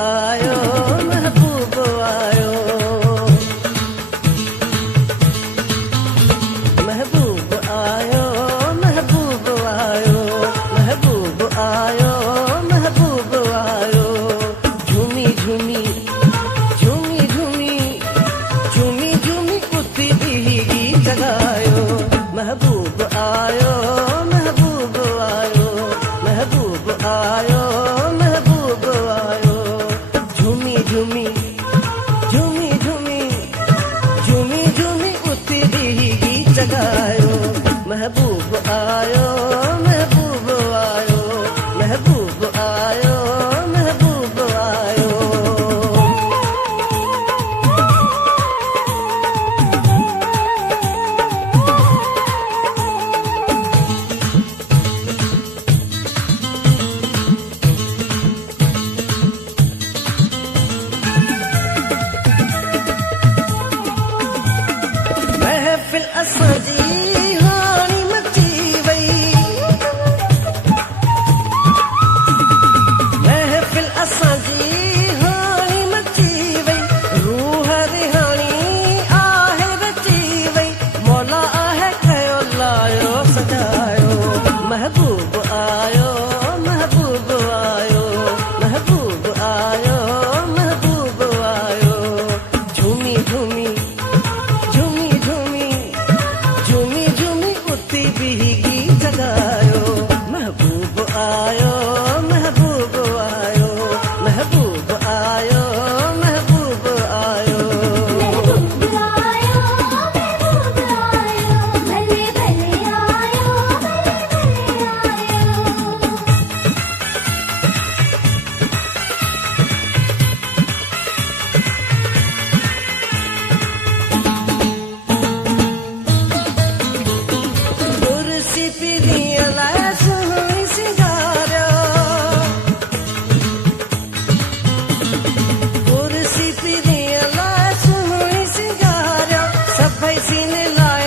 आयो महबूब आयो महबूब आयो महबूब आयो महबूब आयो महबूब आयो झूमी झूमी झूमी झूमी झूमी झूमी उती बीगी जगायो महबूब आयो महबूब आयो महबूब आयो महबूब आयो झूमी झूमी झूमी झूमी झूमी झूमी उती बीगी जगायो महबूब आयो महबूब आयो महबूब आयो महबूब आयो महफिल असांजी हाणी मची वई महफिल असांजी हाणी मची वई रूह रिहाणी आहे रची वई मौला आहे कयो लायो सजायो महबूब आयो महबूब आयो महबूब आयो महबूब आयो झूमी झूमी झूमी झूमी झूमी झूमी उती बीगी जगायो महबूब आयो महबूब आयो महबूब आयो महबूब आयो महबूब आयो महबूब आयो भले भले आयो भले भले आयो कुर्सी पीरिय लाइ सुहिणी सिंगारियो कुर्सी पीरिय लाइ सुहिणी सिंगारियो सभई सीने लाइ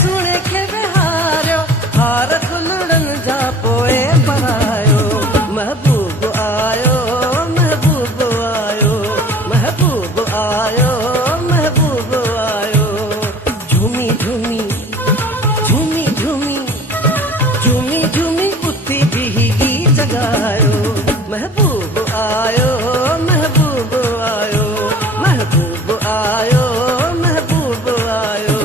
सुणे खे विहारियो हार कुलड़नि जा पोइ परायो महबूब आयो महबूब आयो महबूब आयो महबूब आयो झूमी झूमी झूमी झूमी झूमी झूमी उती बीगी जगायो महबूब आयो महबूब आयो महबूब आयो महबूब आयो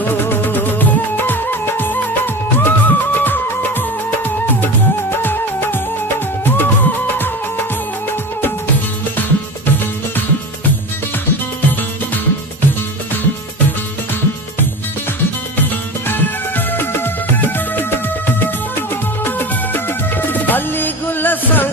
अली गुल सन